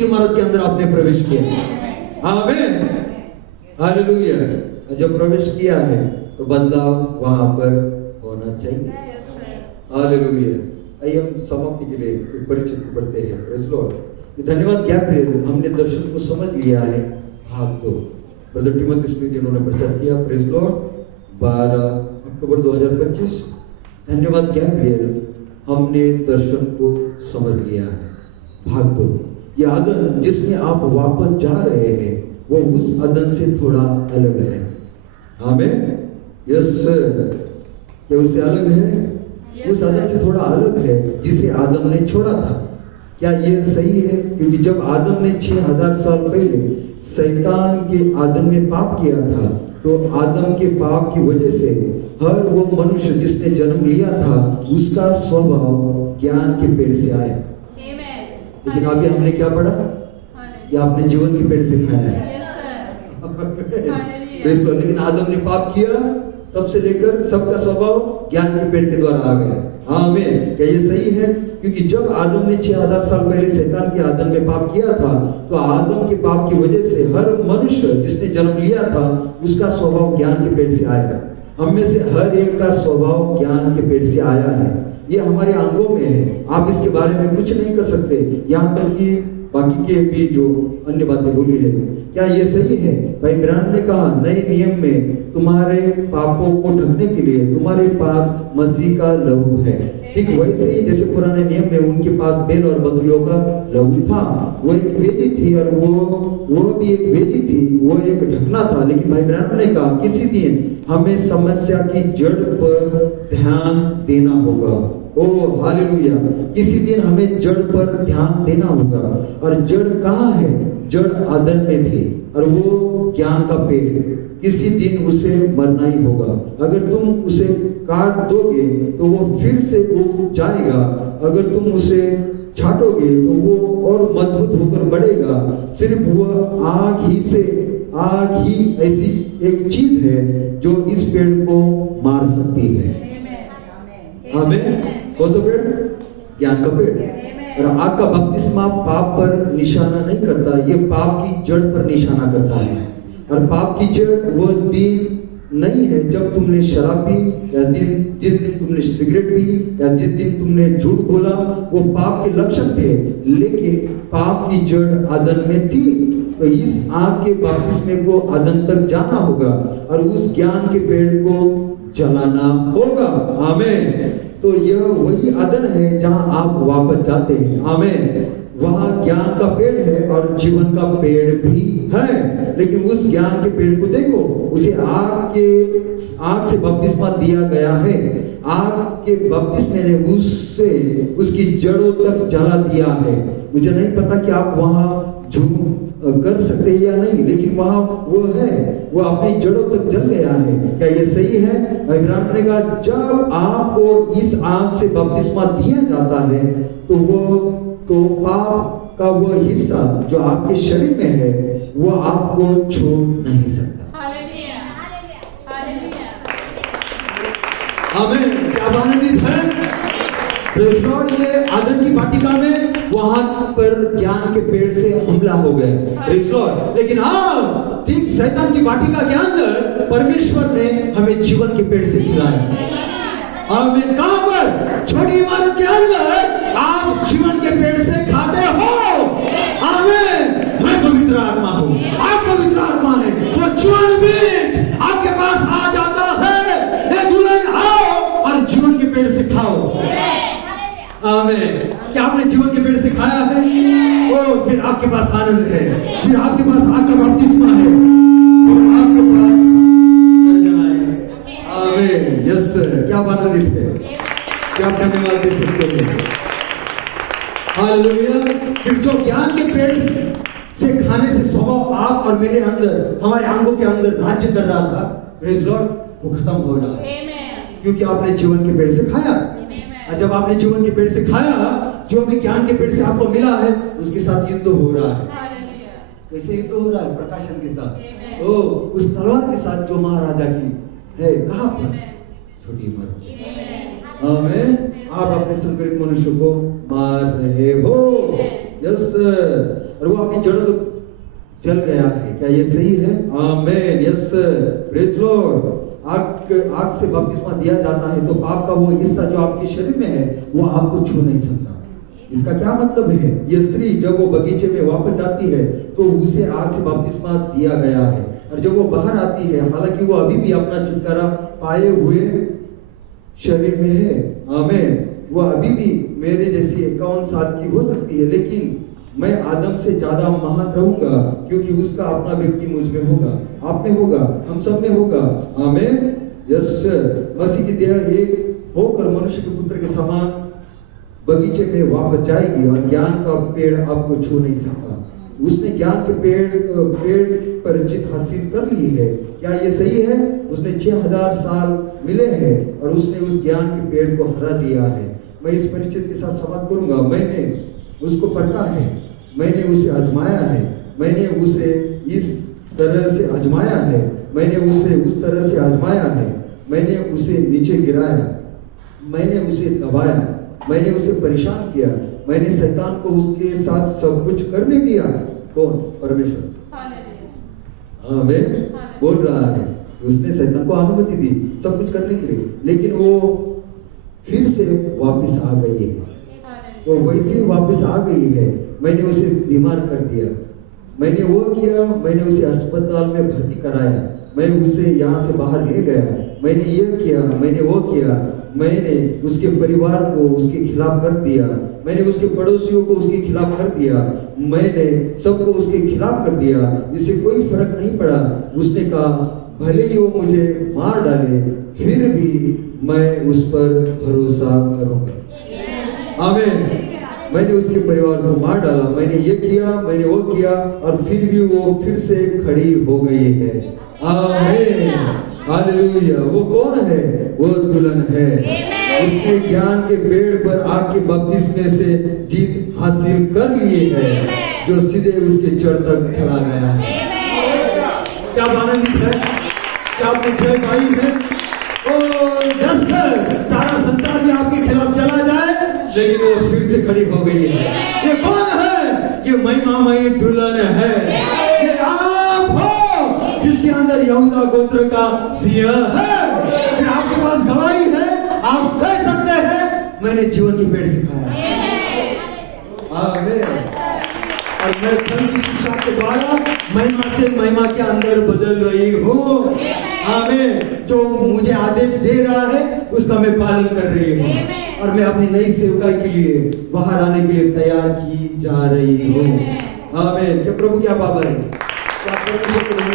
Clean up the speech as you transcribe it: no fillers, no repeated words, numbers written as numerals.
इमारत के अंदर आपने प्रवेश किया। आमीन, हालेलुया। जब प्रवेश किया है तो बदलाव वहां पर होना चाहिए। हालेलुया। आइए हम समाप्ति के लिए एक परिचय को पढ़ते हैं। Praise Lord. धन्यवाद गैब्रियल, हमने दर्शन को समझ लिया है। भाग 2 ब्रदर टिमोथी स्मिथ जिन्होंने प्रचार किया। Praise Lord. 12 अक्टूबर 2025। धन्यवाद गैब्रियल, हमने दर्शन को समझ लिया है। भाग 2। यह अदन जिसमें आप वापस जा रहे हैं वो उस अदन से थोड़ा अलग है। आमीन, यस। क्या उससे अलग है? उस आदम से थोड़ा अलग है जिसे आदम ने छोड़ा था। क्या यह सही है? क्योंकि जब आदम ने 6000 साल पहले शैतान के आदम में पाप किया था तो आदम के पाप की वजह से हर वो मनुष्य जिसने जन्म लिया था उसका स्वभाव ज्ञान के पेड़ से आया। लेकिन अभी हमने क्या पढ़ा? कि आपने जीवन के पेड़ से खाया है। लेकिन आदम ने पाप किया, तब से लेकर सबका स्वभाव ज्ञान के पेड़ के द्वारा आ गया। आमीन। क्या ये सही है? क्योंकि जब आदम ने 6000 साल पहले शैतान के आदम में पाप किया था तो आदम के पाप की वजह से हर मनुष्य जिसने जन्म लिया था उसका स्वभाव ज्ञान के पेड़ से आया। हम में से हर एक का स्वभाव ज्ञान के पेड़ से आया है। ये हमारे अंगों में है। आप इसके बारे में कुछ नहीं कर सकते, यहाँ तक कि बाकी के भी जो अन्य बातें बोली है। क्या ये सही है? भाई ब्राह्मण ने कहा नए नियम में तुम्हारे पापों को ढकने के लिए तुम्हारे पास मसीह का लहू है। ठीक वैसे ही जैसे पुराने नियम में उनके पास बैल और बकरियों का लहू था, वो एक वेदी थी और वो भी एक वेदी थी, वो एक ढकना था। लेकिन भाई ब्राह्मण ने कहा किसी दिन हमें समस्या की जड़ पर ध्यान देना होगा। ओ हालेलुया। किसी दिन हमें जड़ पर ध्यान देना होगा। और जड़ कहाँ है? जड़ अदन में थी और वो ज्ञान का पेड़। किसी दिन उसे मरना ही होगा। अगर तुम उसे काट दोगे तो वो फिर से उग जाएगा। अगर तुम उसे छाटोगे तो वो और मजबूत होकर बढ़ेगा। सिर्फ वो आग ही ऐसी एक चीज है जो इस पेड़ को मार सकती है। आमीन। कौन सा पेड़? ज्ञान का पेड़। और आग का बपतिस्मा पाप पर निशाना नहीं करता, ये पाप की जड़ पर निशाना करता है। और पाप की जड़ वो दिन नहीं है जब तुमने शराब पी या जिस दिन तुमने सिगरेट पी या जिस दिन तुमने झूठ बोला, वो पाप के लक्षण थे। लेकिन पाप की जड़ अदन में थी। तो इस आग के बपतिस्मे को अदन तक जाना होगा और उस ज्ञान के पेड़ को जलाना होगा। आमीन। तो यह वही अदन है जहां आप वापस जाते हैं। आमीन। वहां ज्ञान का पेड़ है और जीवन का पेड़ भी है। लेकिन उस ज्ञान के पेड़ को देखो, उसे आग से बपतिस्मा दिया गया है। आग के बपतिस्मे ने उसकी जड़ों तक जला दिया है। मुझे नहीं पता कि आप वहां कर सकते हैं या नहीं, लेकिन वहां वो है, वो अपनी जड़ों तक जल गया है। क्या ये सही है? इब्राहिम ने कहा जब आपको इस आग से बपतिस्मा दिया जाता है तो पाप का वो हिस्सा जो आपके शरीर में है वो आपको छोड़ नहीं सकता। Hallelujah, hallelujah. आमीन। क्या आनंदित है? Praise God. ये आदम की वाटिका में वहां पर ज्ञान के पेड़ से हमला हो गया। Praise God. लेकिन हाँ, ठीक शैतान की वाटिका के अंदर परमेश्वर ने हमें जीवन के पेड़ से खिलाया। आमीन। कहां पर? छोटी इमारत के अंदर आप जीवन के पेड़ से खाते हो। आमीन। मैं पवित्र आत्मा हूं, आप पवित्र आत्मा है। वो जीवन बीज आपके पास आ जाता है। ए दुल्हन आओ और जीवन के पेड़ से खाओ। आमीन। क्या आपने जीवन के पेड़ से खाया है? ओ फिर आपके पास आनंद है, फिर आपके पास आग का बपतिस्मा है और आपके पास अर्जना है। आमीन। Yes sir. क्या आनंदित है? क्या आप धन्यवाद दे सकते हैं? हालेलुया। फिर जो ज्ञान के पेड़ से खाने से स्वभाव आप और मेरे अंदर, हमारे अंगों के अंदर राज्य कर रहा था, प्रेज़ लॉर्ड, वो खत्म हो रहा है। क्योंकि आपने जीवन के पेड़ से खाया। और जब आपने जीवन के पेड़ से खाया, जो भी ज्ञान के पेड़ से आपको मिला है उसके साथ युद्ध हो रहा है। कैसे युद्ध हो रहा है? प्रकाशन के साथ। ओ उस तलवार के साथ जो महाराजा की है। कहां पर? छोटी इमारत। आमीन। आप अपने संकरित मनुष्य को मार रहे हो। यस। और वो अपनी जड़ों तक चल गया है। क्या ये सही है? आमीन, यस प्रेज लॉर्ड। आग से बपतिस्मा दिया जाता है तो पाप का वो हिस्सा जो आपके शरीर में है वो आपको छू नहीं सकता। इसका क्या मतलब है? ये स्त्री जब वो बगीचे में वापस जाती है तो उसे आग से बपतिस्मा दिया गया है, और जब वो बाहर आती है, हालांकि वो अभी भी अपना छुटकारा पाए हुए शरीर में है, आमीन, वो अभी भी मेरे जैसी 51 साल की हो सकती है, लेकिन मैं आदम से ज्यादा महान रहूंगा क्योंकि उसका अपना व्यक्ति मुझ में होगा, आप में होगा, हम सब में होगा। आमीन, यस। मसीह की देह एक होकर मनुष्य के पुत्र के समान बगीचे में वापस जाएगी और ज्ञान का पेड़ आपको छू नहीं सकता। उसने ज्ञान के पेड़ पर जीत हासिल कर ली है। क्या ये सही है? उसने 6000 साल मिले हैं और उसने उस ज्ञान के पेड़ को हरा दिया है। मैं इस परिचित के साथ संवाद करूंगा। मैंने उसको परखा है, मैंने उसे आजमाया है, मैंने उसे इस तरह से आजमाया है, मैंने उसे उस तरह से आजमाया है, मैंने उसे नीचे गिराया, मैंने उसे दबाया, मैंने उसे परेशान किया, मैंने शैतान को उसके साथ सब कुछ करने दिया। कौन? परमेश्वर। आमीन बोल रहा है। उसने शैतान को अनुमति दी सब कुछ करने के लिए, लेकिन वो फिर से वापस आ गई है। वो वैसे ही वापस आ गई है। मैंने उसे बीमार कर दिया, मैंने वो किया, मैंने उसे अस्पताल में भर्ती कराया, मैं उसे यहाँ से बाहर ले गया, मैंने ये किया, मैंने वो किया, मैंने उसके परिवार को उसके खिलाफ कर दिया, मैंने उसके पड़ोसियों को उसके खिलाफ कर दिया, मैंने सबको उसके खिलाफ कर दिया, इससे कोई फर्क नहीं पड़ा। उसने कहा भले ही वो मुझे मार डाले फिर भी मैं उस पर भरोसा करूंगा। आमीन। मैंने उसके परिवार को मार डाला, मैंने ये किया, मैंने वो किया, और फिर भी वो फिर से खड़ी हो गई है। आमीन, हालेलुया। वो कौन है? वो दुल्हन है। उसने ज्ञान के पेड़ पर आग के बपतिस्मे से जीत हासिल कर लिए है, जो सीधे उसके जड़ तक चला गया है। क्या आनंदित है? क्या आपने जय पाई है? दस सारा संसार में आपके खिलाफ चला जाए, लेकिन वो फिर से खड़ी हो गई है। ये कौन है? ये महिमामयी दुल्हन है। ये आप हो जिसके अंदर यहूदा गोत्र का सिंह है। फिर आपके पास गवाही है, आप कह सकते हैं मैंने जीवन की पेड़ सिखाया। आमीन। और मैं धर्म की शिक्षा के द्वारा महिमा से महिमा के अंदर बदल रही हूँ। आमीन। जो मुझे आदेश दे रहा है उसका मैं पालन कर रही हूँ, और मैं अपनी नई सेवकाई के लिए बाहर आने के लिए तैयार की जा रही हूँ। आमीन। क्या प्रभु की आप आभारी? क्या परमेश्वर